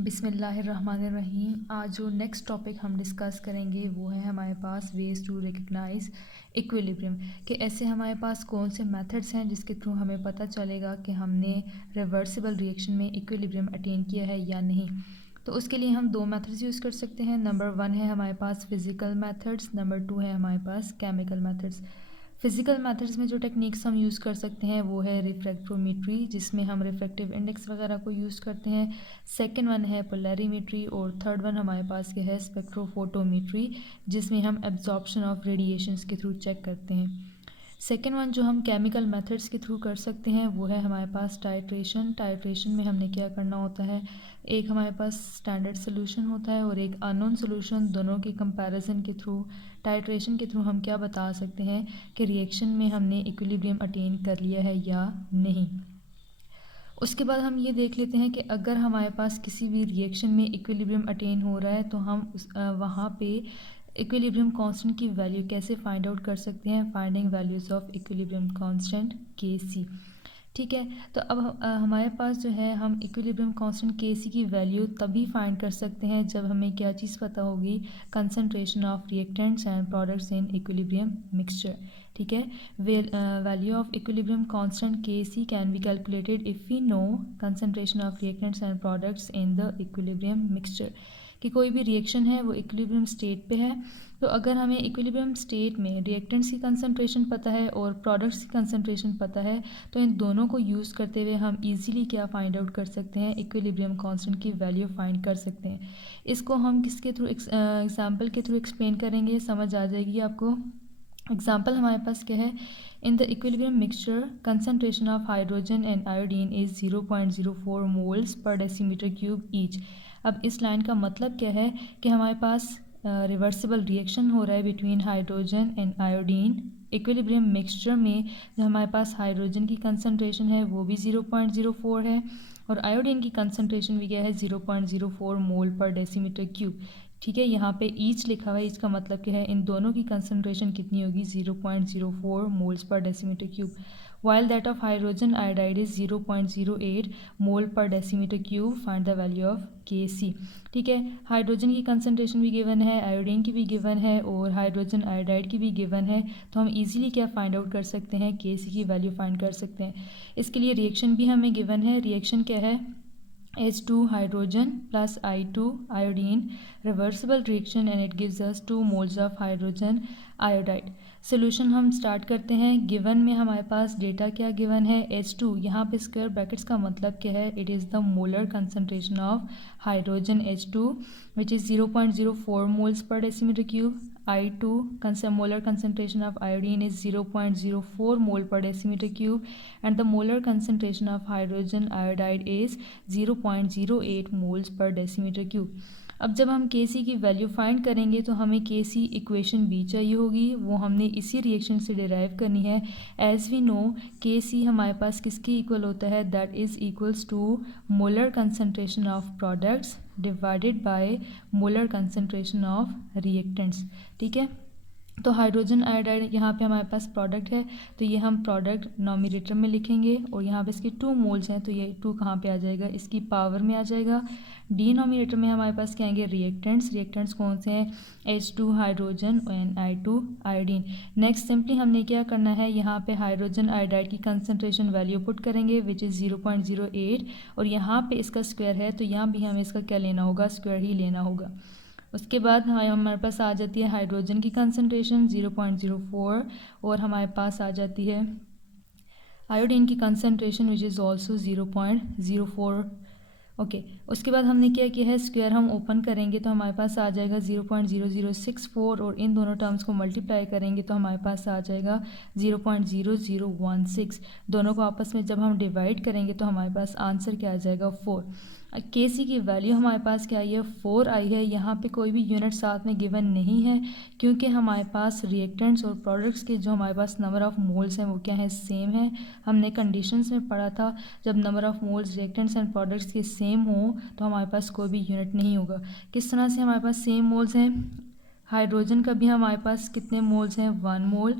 बिस्मिल्लाहिर्रहमानिर्रहीम। आज जो नेक्स्ट टॉपिक हम डिस्कस करेंगे वो है हमारे पास वेज टू रिकग्नाइज इक्विलिब्रियम, कि ऐसे हमारे पास कौन से मेथड्स हैं जिसके थ्रू हमें पता चलेगा कि हमने रिवर्सिबल रिएक्शन में इक्विलिब्रियम अटेन किया है या नहीं। तो उसके लिए हम दो मेथड्स यूज़ कर सकते हैं। नंबर 1 है हमारे पास फिज़िकल मेथड्स, नंबर 2 है हमारे पास केमिकल मेथड्स। फिज़िकल मेथड्स में जो टेक्निक्स हम यूज़ कर सकते हैं वो है रिफ्रैक्ट्रोमीट्री, जिसमें हम रिफ्रैक्टिव इंडेक्स वगैरह को यूज़ करते हैं। सेकंड वन है पोलैरिमीट्री और थर्ड वन हमारे पास क्या है, स्पेक्ट्रोफोटोमीट्री, जिसमें हम एब्जॉर्प्शन ऑफ रेडिएशंस के थ्रू चेक करते हैं। सेकेंड वन जो हम केमिकल मेथड्स के थ्रू कर सकते हैं वो है हमारे पास टाइट्रेशन। टाइट्रेशन में हमने क्या करना होता है, एक हमारे पास स्टैंडर्ड सोल्यूशन होता है और एक अननोन सोल्यूशन, दोनों के कंपैरिजन के थ्रू, टाइट्रेशन के थ्रू हम क्या बता सकते हैं कि रिएक्शन में हमने इक्विलिब्रियम अटेन कर लिया है या नहीं। उसके बाद हम ये देख लेते हैं कि अगर हमारे पास किसी भी रिएक्शन में इक्विलिब्रियम अटेन हो रहा है तो हम वहाँ पे इक्विलिब्रियम कांस्टेंट की वैल्यू कैसे फाइंड आउट कर सकते हैं। Finding values of equilibrium constant Kc। ठीक है, तो अब हमारे पास जो है हम इक्विलिब्रियम कांस्टेंट Kc की वैल्यू तभी फाइंड कर सकते हैं जब हमें क्या चीज़ पता होगी, concentration of reactants and products in equilibrium mixture. ठीक है, value of equilibrium constant Kc can be calculated if we know concentration of reactants and products in the equilibrium mixture. कि कोई भी रिएक्शन है वो इक्विलिब्रियम स्टेट पे है, तो अगर हमें इक्विलिब्रियम स्टेट में रिएक्टेंट्स की कंसनट्रेशन पता है और प्रोडक्ट्स की कंसनट्रेशन पता है, तो इन दोनों को यूज़ करते हुए हम इजीली क्या फाइंड आउट कर सकते हैं, इक्विलिब्रियम कांस्टेंट की वैल्यू फाइंड कर सकते हैं। इसको हम किसके थ्रू, एग्जांपल के थ्रू एक्सप्लेन करेंगे, समझ आ जाएगी आपको। एग्जाम्पल हमारे पास क्या है, इन the equilibrium mixture concentration of hydrogen and iodine is 0.04 moles per decimetre cube each. अब इस लाइन का मतलब क्या है कि हमारे पास रिवर्सिबल रिएक्शन हो रहा है between hydrogen and iodine equilibrium mixture में। जो हमारे पास हाइड्रोजन की कंसनट्रेशन है वो भी 0.04 है और आयोडीन की कंसनट्रेशन भी क्या है, 0.04 मोल पर डेसीमीटर क्यूब। ठीक है, यहाँ पे ईच लिखा हुआ है, इसका मतलब क्या है, इन दोनों की कंसनट्रेशन कितनी होगी, 0.04 moles per decimetre cube. While that of hydrogen iodide is 0.08 मोल पर decimetre cube. Find the value of Kc। ठीक है, हाइड्रोजन की कंसनट्रेशन भी गिवन है, आयोडीन की भी गिवन है और हाइड्रोजन आयोडाइड की भी गिवन है, तो हम इजीली क्या फाइंड आउट कर सकते हैं, Kc की वैल्यू फाइंड कर सकते हैं। इसके लिए रिएक्शन भी हमें गिवन है। रिएक्शन क्या है, H2 hydrogen plus I2 iodine, reversible reaction and it gives us 2 moles of hydrogen iodide। Solution हम स्टार्ट करते हैं। गिवन में हमारे पास डेटा क्या गिवन है, H2, यहाँ पे स्क्वायर ब्रैकेट्स का मतलब क्या है, it is the molar concentration of hydrogen H2 which is 0.04 moles per decimetre cube. I2 molar concentration of iodine is 0.04 mole per decimeter cube and the molar concentration of hydrogen iodide is 0.08 moles per decimeter cube। अब जब हम Kc की value find करेंगे तो हमें Kc equation भी चाहिए होगी, वो हमने इसी रिएक्शन से डिराइव करनी है। एज वी नो Kc हमारे पास किसके इक्वल होता है, that is equals to molar concentration of products divided by molar concentration of reactants. ठीक है, तो हाइड्रोजन आयोडाइड यहाँ पे हमारे पास प्रोडक्ट है, तो ये हम प्रोडक्ट नॉमिनेटर में लिखेंगे और यहाँ पे इसके 2 मोल्स हैं, तो ये 2 कहाँ पे आ जाएगा, इसकी पावर में आ जाएगा। डिनोमिनेटर में हमारे पास क्या आएंगे, रिएक्टेंट्स। रिएक्टेंट्स कौन से हैं, H2 hydrogen and I2 iodine. Next simply हमने क्या करना है, यहाँ पे हाइड्रोजन आयोडाइड की कंसनट्रेशन वैल्यू पुट करेंगे विच इज़ 0.08 और यहाँ पे इसका स्क्वायर है, तो यहाँ भी हमें इसका क्या लेना होगा, स्क्वायर ही लेना होगा। उसके बाद हमारे पास आ जाती है हाइड्रोजन की कंसनट्रेशन 0.04 और हमारे पास आ जाती है आयोडीन की concentration which is also 0.04। Okay, उसके बाद हमने क्या किया है, स्क्वायर हम ओपन करेंगे तो हमारे पास आ जाएगा 0.0064 और इन दोनों टर्म्स को मल्टीप्लाई करेंगे तो हमारे पास आ जाएगा 0.0016। दोनों को आपस में जब हम डिवाइड करेंगे तो हमारे पास आंसर क्या आ जाएगा, 4। Kc की वैल्यू हमारे पास क्या आई है, 4 आई है। यहाँ पे कोई भी यूनिट साथ में गिवन नहीं है क्योंकि हमारे पास रिएक्टेंट्स और प्रोडक्ट्स के जो हमारे पास नंबर ऑफ़ मोल्स हैं वो क्या है, सेम है। हमने कंडीशंस में पढ़ा था जब number of moles reactants and products के सेम हो तो हमारे पास कोई भी यूनिट नहीं होगा। किस तरह से हमारे पास सेम मोल्स हैं, हाइड्रोजन का भी हमारे पास कितने मोल्स हैं, 1 मोल।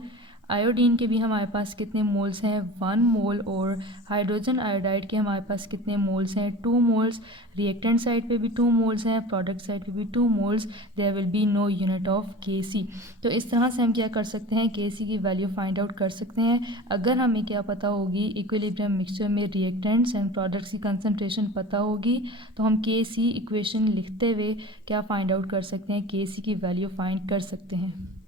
आयोडीन के भी हमारे पास कितने मोल्स हैं, 1 मोल। और हाइड्रोजन आयोडाइड के हमारे पास कितने मोल्स हैं, 2 मोल्स। रिएक्टेंट साइड पे भी 2 मोल्स हैं, प्रोडक्ट साइड पे भी 2 moles. There will be no unit of Kc। तो इस तरह से हम क्या कर सकते हैं, Kc की वैल्यू फाइंड आउट कर सकते हैं। अगर हमें क्या पता होगी, इक्विलिब्रियम मिक्सचर में रिएक्टेंट्स एंड प्रोडक्ट्स की कंसंट्रेशन पता होगी, तो हम Kc इक्वेशन लिखते हुए क्या फाइंड आउट कर सकते हैं, Kc की वैल्यू फाइंड कर सकते हैं।